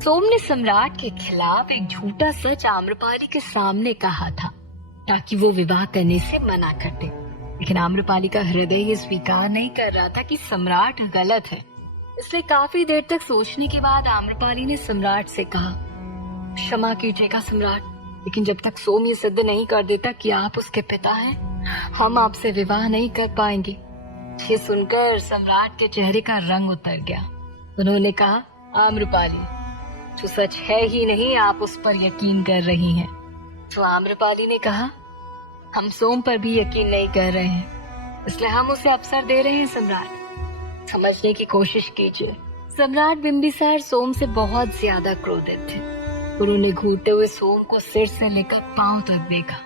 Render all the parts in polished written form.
सोम ने सम्राट के खिलाफ एक झूठा सच आम्रपाली के सामने कहा था ताकि वो विवाह करने से मना कर दे, लेकिन आम्रपाली का हृदय ये स्वीकार नहीं कर रहा था कि सम्राट गलत है। इसलिए काफी देर तक सोचने के बाद आम्रपाली ने सम्राट से कहा, क्षमा कीजिएगा सम्राट, लेकिन जब तक सोम ये सिद्ध नहीं कर देता कि आप उसके पिता हैं, हम आपसे विवाह नहीं कर पाएंगे। ये सुनकर सम्राट के चेहरे का रंग उतर गया। उन्होंने कहा, आम्रपाली, जो सच है ही नहीं आप उस पर यकीन कर रही हैं। तो आम्रपाली ने कहा, हम सोम पर भी यकीन नहीं कर रहे हैं, इसलिए हम उसे अवसर दे रहे हैं सम्राट, समझने की कोशिश कीजिए। सम्राट बिंबिसार सोम से बहुत ज्यादा क्रोधित थे। उन्होंने घूरते हुए सोम को सिर से लेकर पांव तक देखा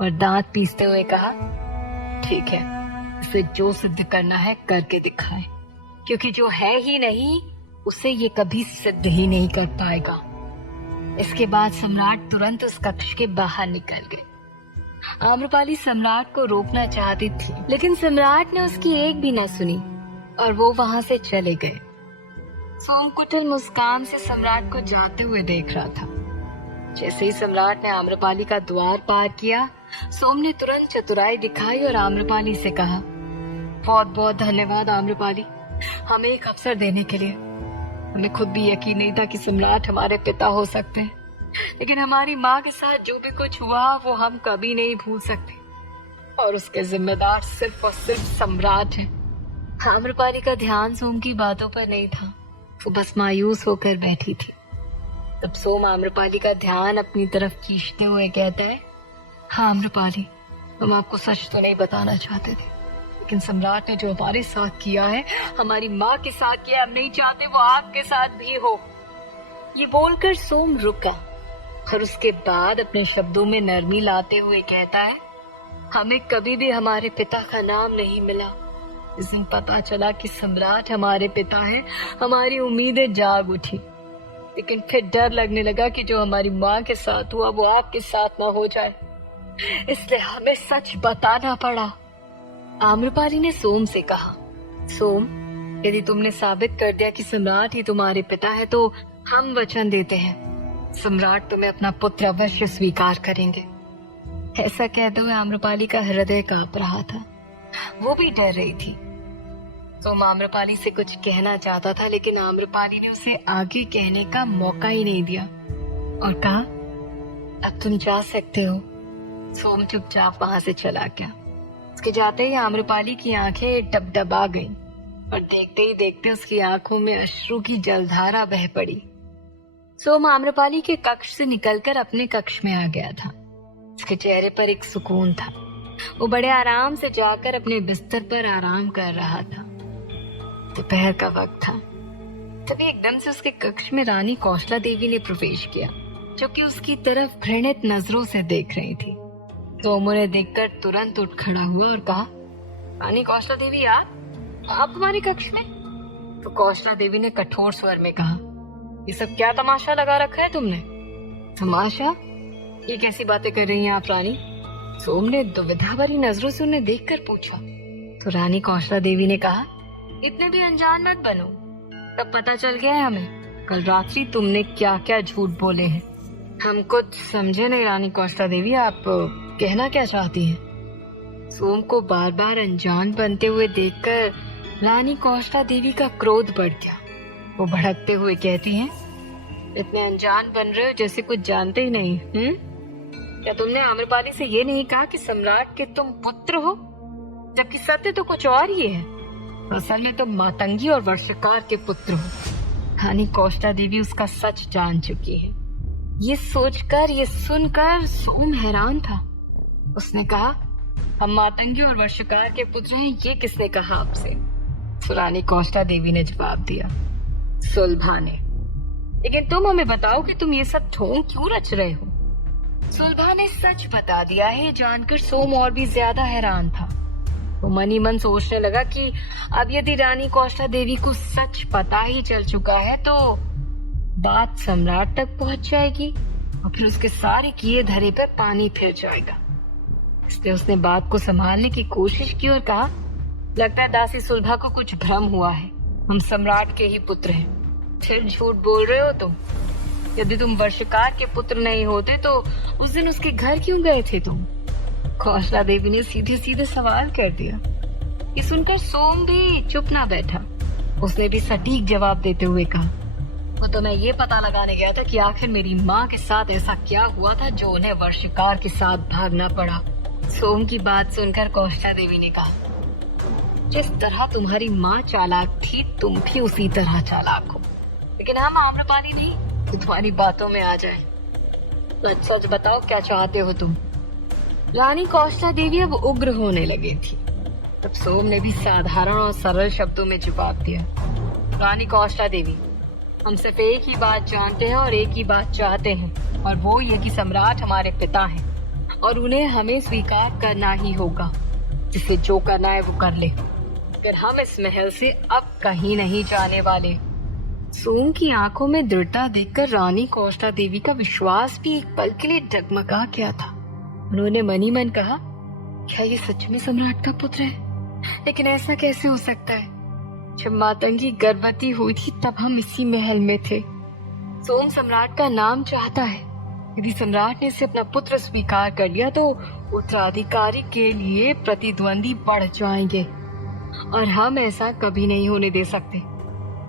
और दांत पीसते हुए कहा, ठीक है, इसे जो सिद्ध करना है करके दिखाएं, क्योंकि जो है ही नहीं उसे ये कभी सिद्ध ही नहीं कर पाएगा। इसके बाद सम्राट तुरंत उस कक्ष के बाहर निकल गए। आम्रपाली सम्राट को रोकना चाहती थी, लेकिन सम्राट ने उसकी एक भी न सुनी और वो वहां से चले गए। सोम कुटिल मुस्कान से सम्राट को जाते हुए देख रहा था। जैसे ही सम्राट ने आम्रपाली का द्वार पार किया, सोम ने तुरंत चतुराई दिखाई और आम्रपाली से कहा, बहुत बहुत धन्यवाद आम्रपाली, हमें एक अवसर देने के लिए। हमें खुद भी यकीन नहीं था कि सम्राट हमारे पिता हो सकते हैं, लेकिन हमारी माँ के साथ जो भी कुछ हुआ वो हम कभी नहीं भूल सकते, और उसके जिम्मेदार सिर्फ और सिर्फ सम्राट है। आम्रपाली का ध्यान सोम की बातों पर नहीं था, वो बस मायूस होकर बैठी थी। तब सोम आम्रपाली का ध्यान अपनी तरफ खींचते हुए कहता है, हाँ आम्रपाली, हम आपको सच तो नहीं बताना चाहते थे, लेकिन सम्राट ने जो हमारे साथ किया है, हमारी माँ के साथ किया, हम नहीं चाहते वो आपके साथ भी हो। ये बोलकर सोम रुका और उसके बाद अपने शब्दों में नरमी लाते हुए कहता है, हमें कभी भी हमारे पिता का नाम नहीं मिला। इस दिन पता चला कि सम्राट हमारे पिता है, हमारी उम्मीदें जाग उठी, लेकिन फिर डर लगने लगा कि जो हमारी माँ के साथ हुआ वो आपके साथ ना हो जाए, इसलिए हमें सच बताना पड़ा। आम्रपाली ने सोम से कहा, सोम, यदि तुमने साबित कर दिया कि सम्राट ही तुम्हारे पिता है तो हम वचन देते हैं, सम्राट तुम्हें अपना पुत्र अवश्य स्वीकार करेंगे। ऐसा कहते हुए आम्रपाली का हृदय कांप रहा था, वो भी डर रही थी। सोम आम्रपाली से कुछ कहना चाहता था, लेकिन आम्रपाली ने उसे आगे कहने का मौका ही नहीं दिया और कहा, अब तुम जा सकते हो। सोम चुपचाप वहां से चला गया। उसके जाते ही आम्रपाली की आंखें डबडबा गईं और देखते ही देखते उसकी आंखों में अश्रु की जलधारा बह पड़ी। सोम आम्रपाली के कक्ष से निकलकर अपने कक्ष में आ गया था। उसके चेहरे पर एक सुकून था। वो बड़े आराम से जाकर अपने बिस्तर पर आराम कर रहा था। दोपहर का वक्त था। तभी एकदम से उसके कक्ष में रानी कौशला देवी ने प्रवेश किया, जो कि उसकी तरफ घृणित नजरों से देख रही थी। सोम उन्हें देखकर तुरंत उठ खड़ा हुआ और कहा, रानी कौशला देवी, आप हमारे कक्ष में? तो कौशला देवी ने कठोर स्वर में कहा, ये सब क्या तमाशा लगा रखा है तुमने? तमाशा? ये कैसी बातें कर रही हैं आप रानी? सोम ने दुविधा भरी नजरों से उन्हें देखकर पूछा। तो रानी कौशला देवी ने कहा, इतने भी अनजान मत बनो, तब पता चल गया है हमें कल रात्रि तुमने क्या क्या झूठ बोले हैं। हम कुछ समझे नहीं रानी कौशला देवी, आप कहना क्या चाहती हैं? सोम को बार बार अनजान बनते हुए देखकर रानी कौशला देवी का क्रोध बढ़ गया। वो भड़कते हुए कहती हैं, इतने अनजान बन रहे हो जैसे कुछ जानते ही नहीं। क्या तुमने आम्रपाली से ये नहीं कहा कि सम्राट के तुम पुत्र हो, जबकि सत्य तो कुछ और ही है? असल में तुम मातंगी और वर्षकार के पुत्र हो। रानी कौशला देवी उसका सच जान चुकी है। ये सोचकर, ये सुनकर सोम हैरान था। उसने कहा, हम मातंगी और वर्षकार के पुत्र हैं, ये किसने कहा आपसे? तो रानी कौशला देवी ने जवाब दिया, सुलभा ने। लेकिन तुम हमें बताओ कि तुम ये सब ढोंग क्यों रच रहे हो? सुलभा ने सच बता दिया है। जानकर सोम और भी ज्यादा हैरान था। वो मन ही मन सोचने लगा कि अब यदि रानी कौशला देवी को सच पता ही चल चुका है तो बात सम्राट तक पहुंच जाएगी और फिर उसके सारे किए धरे पर पानी फिर जाएगा। इसलिए उसने बात को संभालने की कोशिश की और कहा, लगता है दासी सुलभा को कुछ भ्रम हुआ है। हम सम्राट के ही पुत्र हैं। फिर झूठ बोल रहे हो तुम। यदि तुम वर्षकार के पुत्र नहीं होते तो उस दिन उसके घर क्यों गए थे तुम? कौशला देवी ने सीधे सीधे सवाल कर दिया। ये सुनकर सोम भी चुप ना बैठा। उसने भी सटीक जवाब देते हुए कहा, वो तो मैं ये पता लगाने गया था कि आखिर मेरी माँ के साथ ऐसा क्या हुआ था जो उन्हें वर्षकार के साथ भागना पड़ा। सोम की बात सुनकर कौशला देवी ने कहा, जिस तरह तुम्हारी माँ चालाक थी तुम भी उसी तरह चालाक हो, लेकिन हम आम्रपाली नहीं कि तुम्हारी बातों में आ जाए। सच सच बताओ क्या चाहते हो तुम? रानी कौशला देवी अब उग्र होने लगी थी। तब सोम ने भी साधारण और सरल शब्दों में जवाब दिया, रानी कौशला देवी, हम सिर्फ एक ही बात जानते हैं और एक ही बात चाहते हैं, और वो ये कि सम्राट हमारे पिता हैं और उन्हें हमें स्वीकार करना ही होगा। जिसे जो करना है वो कर ले, फिर हम इस महल से अब कहीं नहीं जाने वाले। सोम की आंखों में दृढ़ता देखकर रानी कौशला देवी का विश्वास भी एक पल के लिए डगमगा गया था। उन्होंने मन ही मन कहा, क्या ये सच में सम्राट का पुत्र है? लेकिन ऐसा कैसे हो सकता है? जब मातंगी गर्भवती हुई थी तब हम इसी महल में थे। सोम सम्राट का नाम चाहता है। यदि सम्राट ने इसे अपना पुत्र स्वीकार कर लिया तो उत्तराधिकारी के लिए प्रतिद्वंदी बढ़ जाएंगे और हम ऐसा कभी नहीं होने दे सकते।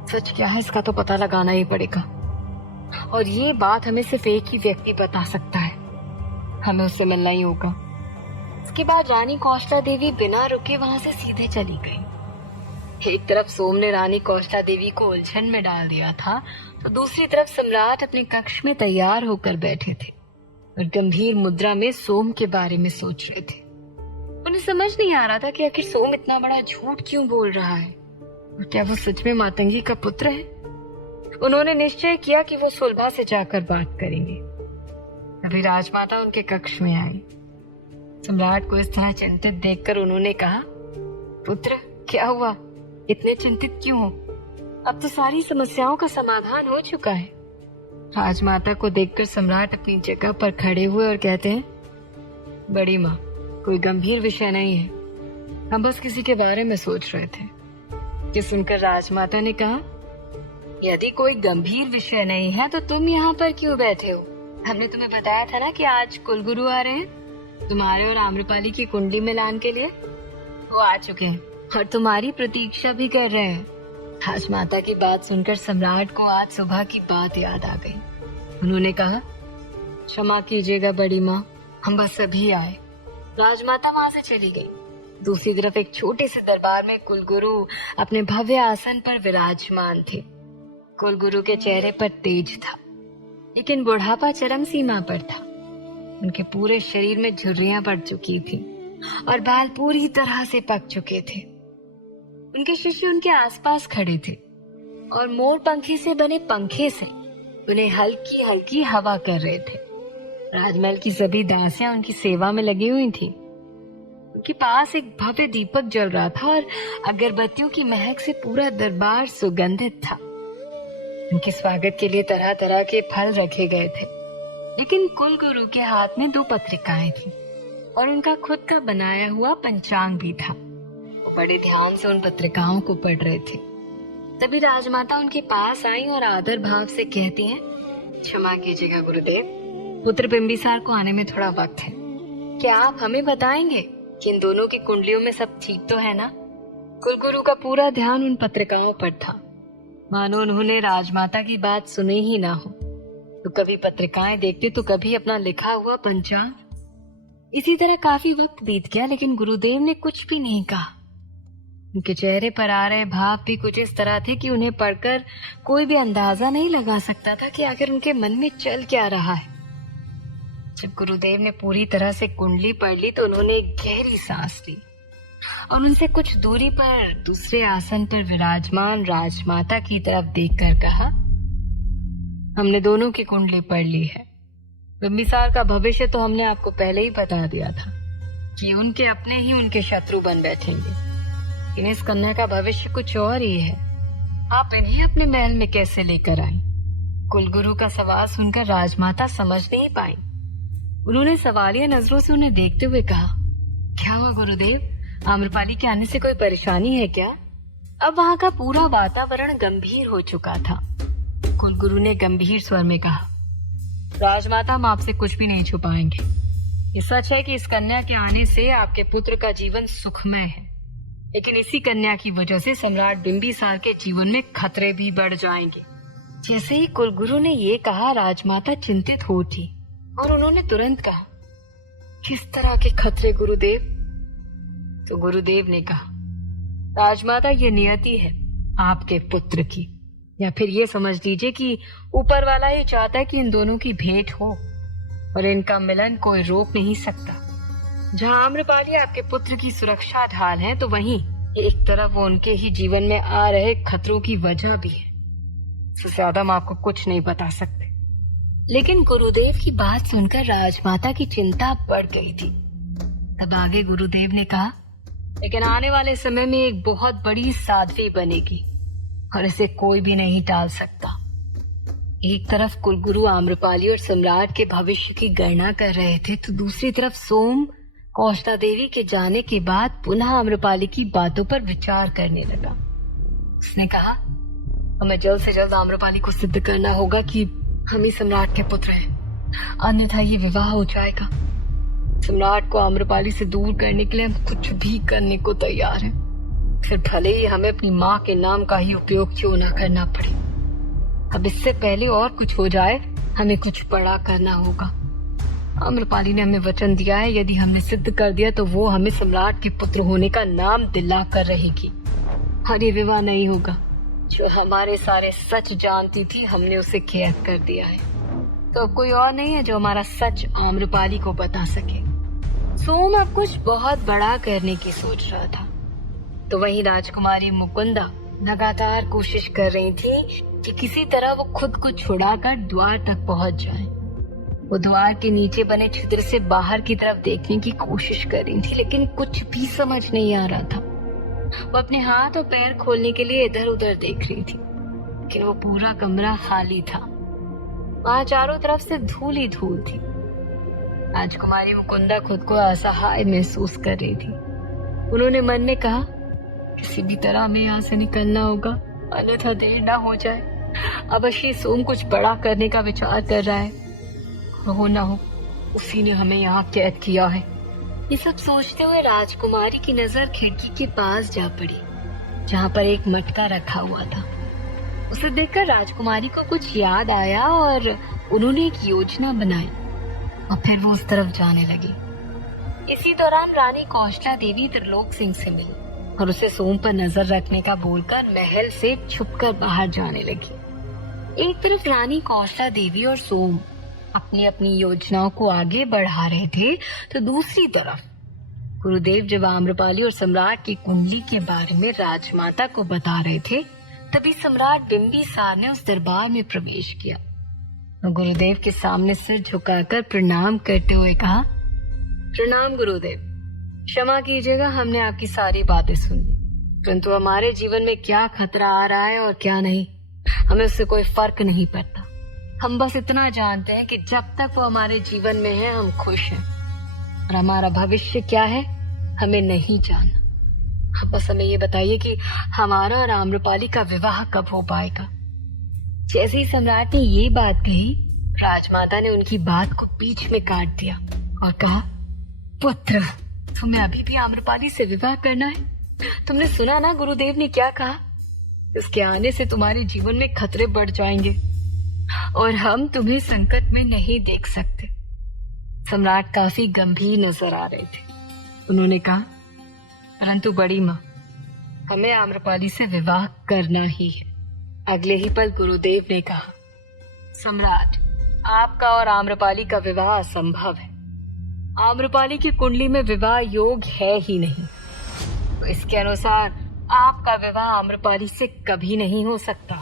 सच क्या है इसका तो पता लगाना ही पड़ेगा, और ये बात हमें सिर्फ एक ही व्यक्ति बता सकता है। हमें उससे मिलना ही होगा। इसके बाद रानी कौशला देवी बिना रुके वहां से सीधे चली गई। एक तरफ सोम ने रानी कौशला देवी को उलझन में डाल दिया था तो दूसरी तरफ सम्राट अपने कक्ष में तैयार होकर बैठे थे और गंभीर मुद्रा में सोम के बारे में सोच रहे थे। उन्हें समझ नहीं आ रहा था कि आखिर सोम इतना बड़ा झूठ क्यों बोल रहा है, और क्या वो सच में मातंगी का पुत्र है। उन्होंने निश्चय किया कि वो सुलभा से जाकर बात करेंगे। अभी राजमाता उनके कक्ष में आई। सम्राट को इस तरह चिंतित देखकर उन्होंने कहा, पुत्र क्या हुआ, इतने चिंतित क्यों हो? अब तो सारी समस्याओं का समाधान हो चुका है। राजमाता को देखकर सम्राट अपनी जगह पर खड़े हुए और कहते हैं, बड़ी माँ, कोई गंभीर विषय नहीं है, हम बस किसी के बारे में सोच रहे थे। ये सुनकर राजमाता ने कहा, यदि कोई गंभीर विषय नहीं है तो तुम यहाँ पर क्यों बैठे हो? हमने तुम्हें बताया था ना कि आज कुलगुरु आ रहे हैं तुम्हारे और आम्रपाली की कुंडली मिलान के लिए। वो आ चुके हैं और तुम्हारी प्रतीक्षा भी कर रहे हैं। राजमाता की बात सुनकर सम्राट को आज सुबह की बात याद आ गई। उन्होंने कहा, क्षमा कीजिएगा बड़ी माँ, हम बस अभी आए। राजमाता वहां से चली गई। दूसरी तरफ एक छोटे से दरबार में कुलगुरु अपने भव्य आसन पर विराजमान थे। कुलगुरु के चेहरे पर तेज था, लेकिन बुढ़ापा चरम सीमा पर था। उनके पूरे शरीर में झुर्रियां पड़ चुकी थी और बाल पूरी तरह से पक चुके थे। उनके शिष्य उनके आसपास खड़े थे और मोर पंखी से बने पंखे से उन्हें हल्की हल्की हवा कर रहे थे। राजमहल की सभी दासियां उनकी सेवा में लगी हुई थी। उनके पास एक भव्य दीपक जल रहा था और अगरबत्तियों की महक से पूरा दरबार सुगंधित था। उनके स्वागत के लिए तरह तरह के फल रखे गए थे, लेकिन कुलगुरु के हाथ में 2 पत्रिकाएं थी और उनका खुद का बनाया हुआ पंचांग भी था। वो बड़े ध्यान से उन पत्रिकाओं को पढ़ रहे थे। तभी राजमाता उनके पास आई और आदर भाव से कहती हैं, क्षमा कीजिएगा गुरुदेव, पुत्र बिंबिसार को आने में थोड़ा वक्त है। क्या आप हमें बताएंगे कि इन दोनों की कुंडलियों में सब ठीक तो है ना? कुलगुरु का पूरा ध्यान उन पत्रिकाओं पर था, मानो उन्होंने राजमाता की बात सुनी ही ना हो। तो कभी पत्रिकाएं देखते तो कभी अपना लिखा हुआ पंचांग। इसी तरह काफी वक्त बीत गया, लेकिन गुरुदेव ने कुछ भी नहीं कहा। उनके चेहरे पर आ रहे भाव भी कुछ इस तरह थे कि उन्हें पढ़कर कोई भी अंदाजा नहीं लगा सकता था कि आखिर उनके मन में चल क्या रहा है। जब गुरुदेव ने पूरी तरह से कुंडली पढ़ ली तो उन्होंने एक गहरी सांस ली और उनसे कुछ दूरी पर दूसरे आसन पर विराजमान राजमाता की तरफ देखकर कहा, हमने दोनों की कुंडली पढ़ ली है। बिंबिसार का भविष्य तो हमने आपको पहले ही बता दिया था कि उनके अपने ही उनके शत्रु बन बैठेंगे, लेकिन इस कन्या का भविष्य कुछ और ही है। आप इन्हें अपने महल में कैसे लेकर आए? कुलगुरु का सवाल सुनकर राजमाता समझ नहीं पाई। उन्होंने सवालिया नजरों से उन्हें देखते हुए कहा, क्या हुआ गुरुदेव, आम्रपाली के आने से कोई परेशानी है क्या? अब वहां का पूरा वातावरण गंभीर हो चुका था। कुलगुरु ने गंभीर स्वर में कहा, राजमाता, हम आपसे कुछ भी नहीं छुपाएंगे। ये सच है कि इस कन्या के आने से आपके पुत्र का जीवन सुखमय है, लेकिन इसी कन्या की वजह से सम्राट बिंबिसार के जीवन में खतरे भी बढ़ जाएंगे। जैसे ही कुलगुरु ने ये कहा, राजमाता चिंतित हो उठी और उन्होंने तुरंत कहा, किस तरह के खतरे गुरुदेव? तो गुरुदेव ने कहा, राजमाता, ये नियति है आपके पुत्र की, या फिर ये समझ लीजिए कि ऊपर वाला ये चाहता है कि इन दोनों की भेंट हो और इनका मिलन कोई रोक नहीं सकता। जहाँ आम्रपाली आपके पुत्र की सुरक्षा ढाल है, तो वहीं एक तरफ वो उनके ही जीवन में आ रहे खतरों की वजह भी है। इससे ज्यादा हम आपको कुछ नहीं बता सकते। लेकिन गुरुदेव की बात सुनकर राजमाता की चिंता बढ़ गई थी। तब आगे गुरुदेव ने कहा, लेकिन आने वाले समय में एक बहुत बड़ी साध्वी बनेगी और इसे कोई भी नहीं टाल सकता। एक तरफ कुलगुरु आम्रपाली और सम्राट के भविष्य की गणना कर रहे थे, तो दूसरी तरफ सोम कौशला देवी के जाने के बाद पुनः आम्रपाली की बातों पर विचार करने लगा। उसने कहा, हमें जल्द से जल्द आम्रपाली को सिद्ध करना होगा कि हम ही सम्राट के पुत्र हैं, अन्यथा ये विवाह हो जाएगा। सम्राट को आम्रपाली से दूर करने के लिए हम कुछ भी करने को तैयार हैं, फिर भले ही हमें अपनी माँ के नाम का ही उपयोग क्यों ना करना पड़े। अब इससे पहले और कुछ हो जाए, हमें कुछ बड़ा करना होगा। आम्रपाली ने हमें वचन दिया है, यदि हमने सिद्ध कर दिया तो वो हमें सम्राट के पुत्र होने का नाम दिला कर रहेगी और ये विवाह नहीं होगा। जो हमारे सारे सच जानती थी, हमने उसे कैद कर दिया है, तो अब कोई और नहीं है जो हमारा सच आम्रपाली को बता सके। सोम अब कुछ बहुत बड़ा करने की सोच रहा था, तो वहीं राजकुमारी मुकुंदा लगातार कोशिश कर रही थी कि किसी तरह वो खुद को छुड़ाकर द्वार तक पहुंच जाए। वो द्वार के नीचे बने छिद्र से बाहर की तरफ देखने की कोशिश कर रही थी, लेकिन कुछ भी समझ नहीं आ रहा था। वो अपने हाथ और पैर खोलने के लिए इधर उधर देख रही थी, लेकिन वो पूरा कमरा खाली था। वहाँ चारों तरफ से धूल ही धूल थी। राजकुमारी मुकुंदा खुद को असहाय महसूस कर रही थी। उन्होंने मन में कहा, किसी भी तरह हमें यहाँ से निकलना होगा, अन्यथा देर ना हो जाए। अवश्य सोम कुछ बड़ा करने का विचार कर रहा है, हो ना हो उसी ने हमें यहाँ कैद किया है। ये सब सोचते हुए राजकुमारी की नजर खिड़की के पास जा पड़ी, जहाँ पर एक मटका रखा हुआ था। उसे देखकर राजकुमारी को कुछ याद आया और उन्होंने एक योजना बनाई और फिर वो उस तरफ जाने लगी। इसी दौरान रानी कौशला देवी त्रिलोक सिंह से मिली और उसे सोम पर नजर रखने का बोलकर महल से छुपकर बाहर जाने लगी। एक तरफ रानी कौशला देवी और सोम अपनी अपनी योजनाओं को आगे बढ़ा रहे थे, तो दूसरी तरफ गुरुदेव जब आम्रपाली और सम्राट की कुंडली के बारे में राजमाता को बता रहे थे, तभी सम्राट बिंबिसार ने उस दरबार में प्रवेश किया और गुरुदेव के सामने सिर झुकाकर प्रणाम करते हुए कहा, प्रणाम गुरुदेव, क्षमा कीजिएगा, हमने आपकी सारी बातें सुन ली, परंतु हमारे जीवन में क्या खतरा आ रहा है और क्या नहीं, हमें उससे कोई फर्क नहीं पड़ता। हम बस इतना जानते हैं कि जब तक वो हमारे जीवन में है, हम खुश हैं, और हमारा भविष्य क्या है हमें नहीं जानना। अब बस हमें ये बताइए कि हमारा और आम्रपाली का विवाह कब हो पाएगा। जैसे ही सम्राट ने ये बात कही, राजमाता ने उनकी बात को बीच में काट दिया और कहा, पुत्र, तुम्हें अभी भी आम्रपाली से विवाह करना है? तुमने सुना ना गुरुदेव ने क्या कहा? उसके आने से तुम्हारे जीवन में खतरे बढ़ जाएंगे और हम तुम्हें संकट में नहीं देख सकते। सम्राट काफी गंभीर नजर आ रहे थे। उन्होंने कहा, परंतु बड़ी माँ, हमें आम्रपाली से विवाह करना ही है। अगले ही पल गुरुदेव ने कहा, सम्राट, आपका और आम्रपाली का विवाह असंभव है। आम्रपाली की कुंडली में विवाह योग है ही नहीं, तो इसके अनुसार आपका विवाह आम्रपाली से कभी नहीं हो सकता।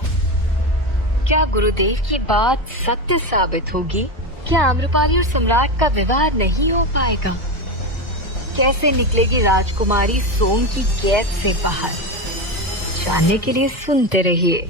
क्या गुरुदेव की बात सत्य साबित होगी? क्या आम्रपाली और सम्राट का विवाह नहीं हो पाएगा? कैसे निकलेगी राजकुमारी सोम की कैद से बाहर? जानने के लिए सुनते रहिए